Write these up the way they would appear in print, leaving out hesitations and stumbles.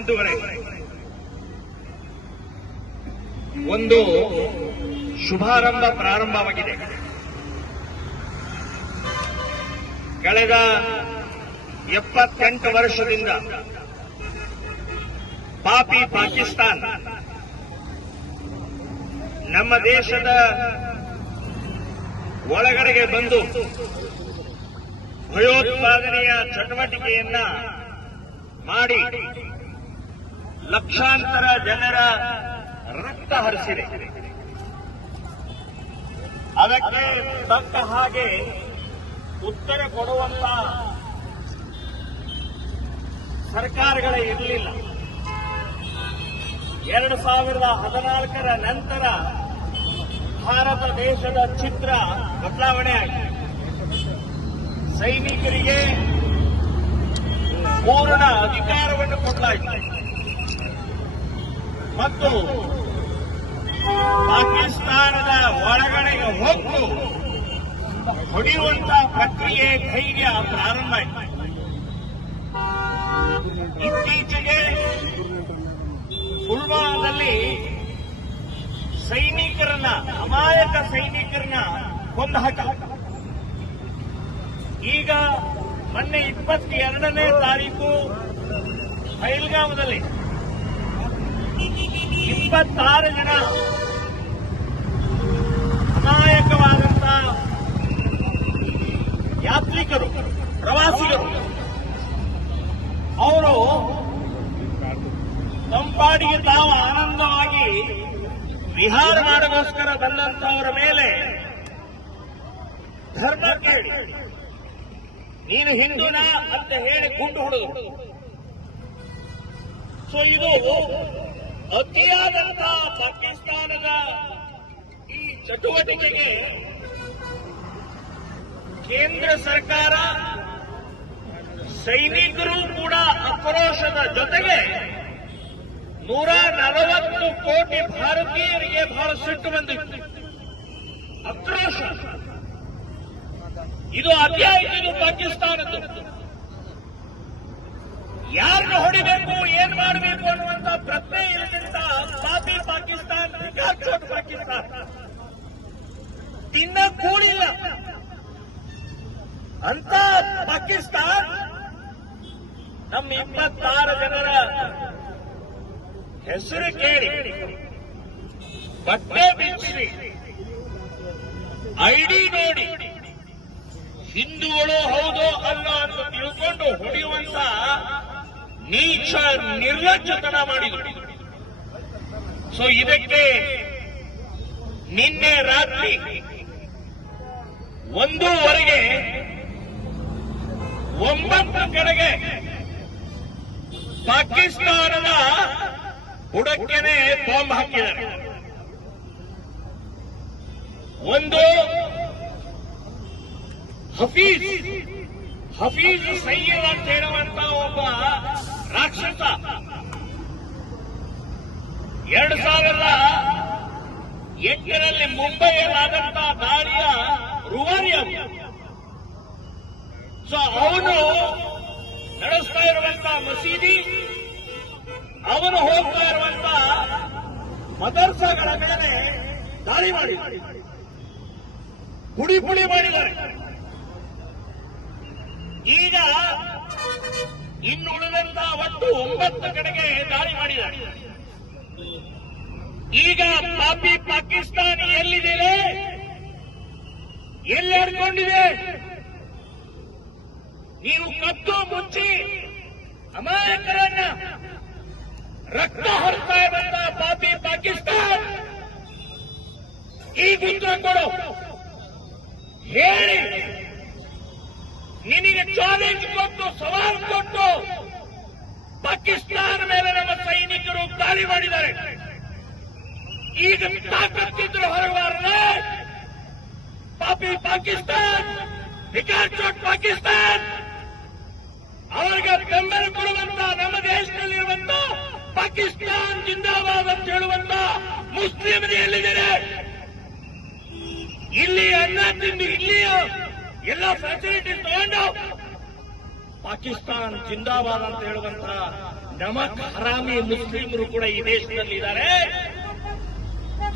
ಬಂಧುಗಳೇ, ಒಂದು ಶುಭಾರಂಭ ಪ್ರಾರಂಭವಾಗಿದೆ. ಕಳೆದ 78 ವರ್ಷದಿಂದ ಪಾಪಿ ಪಾಕಿಸ್ತಾನ ನಮ್ಮ ದೇಶದ ಒಳಗಡೆಗೆ ಬಂದು ಭಯೋತ್ಪಾದನೆಯ ಚಟುವಟಿಕೆಯನ್ನ ಮಾಡಿ ಲಕ್ಷಾಂತರ ಜನರ ರಕ್ತ ಹರಿಸಿದೆ. ಅದಕ್ಕೆ ತಕ್ಕ ಹಾಗೆ ಉತ್ತರ ಕೊಡುವಂತ ಸರ್ಕಾರಗಳೇ ಇರಲಿಲ್ಲ. 2014ರ ನಂತರ ಭಾರತ ದೇಶದ ಚಿತ್ರ ಬದಲಾವಣೆ ಆಗಿದೆ. ಸೈನಿಕರಿಗೆ ಪೂರ್ಣ ಅಧಿಕಾರವನ್ನು ಕೊಡಲಾಯಿತು ಮತ್ತು ಪಾಕಿಸ್ತಾನದ ಒಳಗಡೆಗೆ ಹೋಗ್ತು ಹೊಡೆಯುವಂತಹ ಪ್ರಕ್ರಿಯೆ ಕೈಗೆ ಪ್ರಾರಂಭ ಆಯಿತು. ಇತ್ತೀಚೆಗೆ ಪುಲ್ವಾಮಾದಲ್ಲಿ ಅಮಾಯಕ ಸೈನಿಕರನ್ನ ಕೊಂದು ಹಾಕ. ಈಗ ಮೊನ್ನೆ 22ನೇ ತಾರೀಕು ಪಹಲ್ಗಾಮದಲ್ಲಿ 26 ಜನ ಅಮಾಯಕವಾದಂತ ಯಾತ್ರಿಕರು, ಪ್ರವಾಸಿಗರು, ಅವರು ತಂಪಾಡಿಗೆ ತಾವು ಆನಂದವಾಗಿ ವಿಹಾರ ಮಾಡೋಗೋಸ್ಕರ ಬಂದಂತವರ ಮೇಲೆ ಧರ್ಮ ಕೇಳಿ ನೀನು ಹಿಂದೂನಾ ಅಂತ ಹೇಳಿ ಗುಂಡು ಹೊಡೆದು. ಸೊ ಇದು ಅತಿಯಾದಂತಹ ಪಾಕಿಸ್ತಾನದ ಈ ಚಟುವಟಿಕೆಗೆ ಕೇಂದ್ರ ಸರ್ಕಾರ, ಸೈನಿಕರು ಕೂಡ ಆಕ್ರೋಶದ ಜೊತೆಗೆ 140 ಕೋಟಿ ಭಾರತೀಯರಿಗೆ ಬಹಳ ಸಿಟ್ಟು ಬಂದಿತ್ತು. ಆಕ್ರೋಶ ಇದು ಅಧ್ಯಾಯ. ಇದು ಪಾಕಿಸ್ತಾನದ್ದು. ಯಾರನ್ನು ಹೊಡಿಬೇಕು, ಏನ್ ಮಾಡಬೇಕು ಅನ್ನುವಂತ ಪ್ರಜ್ಞೆ ಇಲ್ಲದಂತ ಪಾಪಿ ಪಾಕಿಸ್ತಾನ, ರಿಕಾರ್ಡ್ ಪಾಕಿಸ್ತಾನ ತಿನ್ನ ಕೂಡಿಲ್ಲ ಅಂತ ಪಾಕಿಸ್ತಾನ ನಮ್ಮ 26 ಜನರ ಹೆಸರು ಕೇಳಿ ಬಟ್ಟೆ ಬಿಚ್ಚಿ ಐಡಿ ನೋಡಿ ಹಿಂದೂಗಳು ಹೌದು ಅಲ್ಲ ಅಂತ ತಿಳ್ಕೊಂಡು ಹೊಡೆಯುವಂತ ನೀಚ ನಿರ್ಲಜ್ಜತನ ಮಾಡಿದರು. ಸೊ ಇದಕ್ಕೆ ನಿನ್ನೆ ರಾತ್ರಿ 1:00 9 ಕಡೆಗೆ ಪಾಕಿಸ್ತಾನದ ಬುಡಕ್ಕೆನೆ ಬಾಂಬ್ ಹಾಕಿದ್ದಾರೆ. ಒಂದು ಹಫೀಜ್ ಸಯ್ಯದ್ ಅಂತ ಹೇಳುವಂತ ಒಬ್ಬ ರಾಕ್ಷಸ 2008ರಲ್ಲಿ ಮುಂಬೈಯಲ್ಲಾದಂತಹ ದಾಳಿಯ ರೂವಾರಿ ಅವನು. ಸೊ ಅವನು ನಡೆಸ್ತಾ ಇರುವಂತಹ ಮಸೀದಿ, ಅವನು ಹೋಗ್ತಾ ಇರುವಂತ ಮದರ್ಸಾಗಳ ಮೇಲೆ ದಾಳಿ ಮಾಡಿದ್ದಾರೆ, ಪುಡಿ ಮಾಡಿದ್ದಾರೆ. ಈಗ ಇನ್ನುಳಿದಂತ ಒಟ್ಟು 9 ಕಡೆಗೆ ದಾಳಿ ಮಾಡಿದ್ದಾರೆ. ಈಗ ಪಾಪಿ ಪಾಕಿಸ್ತಾನಿ ಎಲ್ಲಿದೆ, ಎಲ್ಲಿ ಹಿಡ್ಕೊಂಡಿದೆ? ನೀವು ಕದ್ದು ಮುಚ್ಚಿ ಅಮಾಯಕರನ್ನ ರಕ್ತ ಹರಿಸ್ತಾ ಇರುವಂತ ಪಾಪಿ ಪಾಕಿಸ್ತಾನ ಈಗ ಉತ್ತರ ಕೊಡು, ಹೇಳಿ. ನಿನಗೆ ಚಾಲೆಂಜ್ ಕೊಟ್ಟು, ಸವಾಲು ಕೊಟ್ಟು ಪಾಕಿಸ್ತಾನ ಮೇಲೆ ನಮ್ಮ ಸೈನಿಕರು ದಾಳಿ ಮಾಡಿದ್ದಾರೆ. ಈಗ ತಾಕತ್ತಿದ್ರು ಹೊರಬಾರದೆ ಪಾಪಿ ಪಾಕಿಸ್ತಾನ, ರಿಕಾರ್ಡ್ ಪಾಕಿಸ್ತಾನ, ಅವರಿಗೆ ಬೆಂಬಲ ಕೊಡುವಂತ ನಮ್ಮ ದೇಶದಲ್ಲಿರುವಂತ ಪಾಕಿಸ್ತಾನ ಜಿಂದಾಬಾದ್ ಅಂತ ಹೇಳುವಂತ ಮುಸ್ಲಿಮರು ಎಲ್ಲಿದ್ದಾರೆ? ಇಲ್ಲಿ ಅನ್ನ ತಿಂದು, ಇಲ್ಲಿಯ ಎಲ್ಲ ಫೆಸಿಲಿಟಿ ತಗೊಂಡು ಪಾಕಿಸ್ತಾನ ಜಿಂದಾಬಾದ್ ಅಂತ ಹೇಳುವಂತ ನಮಕ್ ಹರಾಮಿ ಮುಸ್ಲಿಮರು ಕೂಡ ಈ ದೇಶದಲ್ಲಿ ಇದ್ದಾರೆ.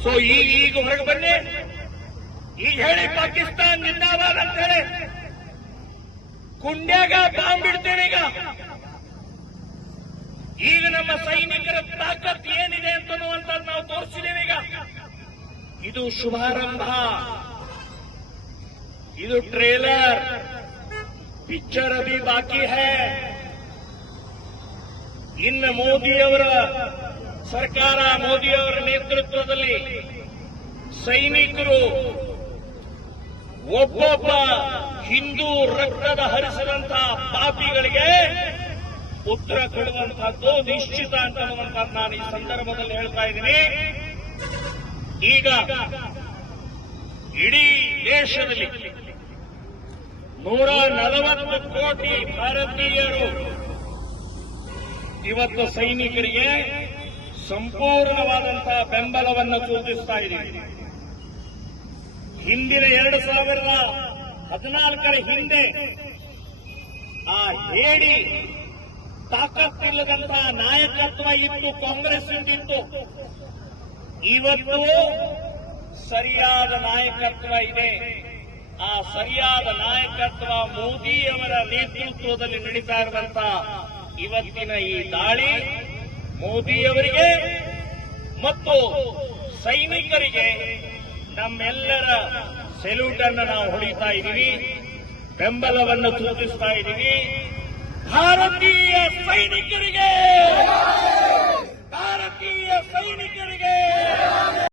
ಸೊ ಈಗ ಹೊರಗೆ ಬನ್ನಿ, ಈಗ ಹೇಳಿ ಪಾಕಿಸ್ತಾನ ಜಿಂದಾಬಾದ್ ಅಂತ ಹೇಳಿ ಕುಂಡ್ಯಾಗ ಬಾಂಬ್ ಬಿಡ್ತೇವೆ. ಈಗ ನಮ್ಮ ಸೈನಿಕರ ತಾಕತ್ ಏನಿದೆ ಅಂತನ್ನುವಂಥದ್ದು ನಾವು ತೋರಿಸಿದ್ದೇವೆ. ಈಗ ಇದು ಶುಭಾರಂಭ, ಇದು ಟ್ರೇಲರ್, ಪಿಕ್ಚರ್ ಅಭಿ ಬಾಕಿ ಹೈ. ಇನ್ನು ಮೋದಿಯವರ ಸರ್ಕಾರ, ಮೋದಿಯವರ ನೇತೃತ್ವದಲ್ಲಿ ಸೈನಿಕರು ಒಬ್ಬೊಬ್ಬ ಹಿಂದೂ ರಕ್ತದ ಹರಿಸಿದಂತಹ ಪಾಪಿಗಳಿಗೆ ಉತ್ತರ ಕೊಡುವಂತಹದ್ದು ನಿಶ್ಚಿತ ಅಂತನ್ನುವಂತಹದ್ದು ನಾನು ಈ ಸಂದರ್ಭದಲ್ಲಿ ಹೇಳ್ತಾ ಇದ್ದೀನಿ. ಈಗ ಇಡೀ ದೇಶದಲ್ಲಿ 140 ಕೋಟಿ ಭಾರತೀಯರು ಇವತ್ತು ಸೈನಿಕರಿಗೆ ಸಂಪೂರ್ಣವಾದಂತಹ ಬೆಂಬಲವನ್ನು ಸೂಚಿಸ್ತಾ ಇದ್ದೀವಿ. ಹಿಂದಿನ 2014ರ ಹಿಂದೆ ಆ ಹೇಡಿ ತಾಕತ್ತಿಲ್ಲದಂತಹ ನಾಯಕತ್ವ ಇತ್ತು, ಕಾಂಗ್ರೆಸ್ ಇತ್ತು. ಇವತ್ತು ಸರಿಯಾದ ನಾಯಕತ್ವ ಇದೆ. ಆ ಸರಿಯಾದ ನಾಯಕತ್ವ ಮೋದಿಯವರ ನೇತೃತ್ವದಲ್ಲಿ ನಡೀತಾ ಇರುವಂತಹ ಇವತ್ತಿನ ಈ ದಾಳಿ ಮೋದಿಯವರಿಗೆ ಮತ್ತು ಸೈನಿಕರಿಗೆ ನಮ್ಮೆಲ್ಲರ ಸೆಲ್ಯೂಟ್ ಅನ್ನು ನಾವು ಹೊಡಿತಾ ಇದ್ದೀವಿ, ಬೆಂಬಲವನ್ನು ಸೂಚಿಸ್ತಾ ಇದ್ದೀವಿ. ಭಾರತೀಯ ಸೈನಿಕರಿಗೆ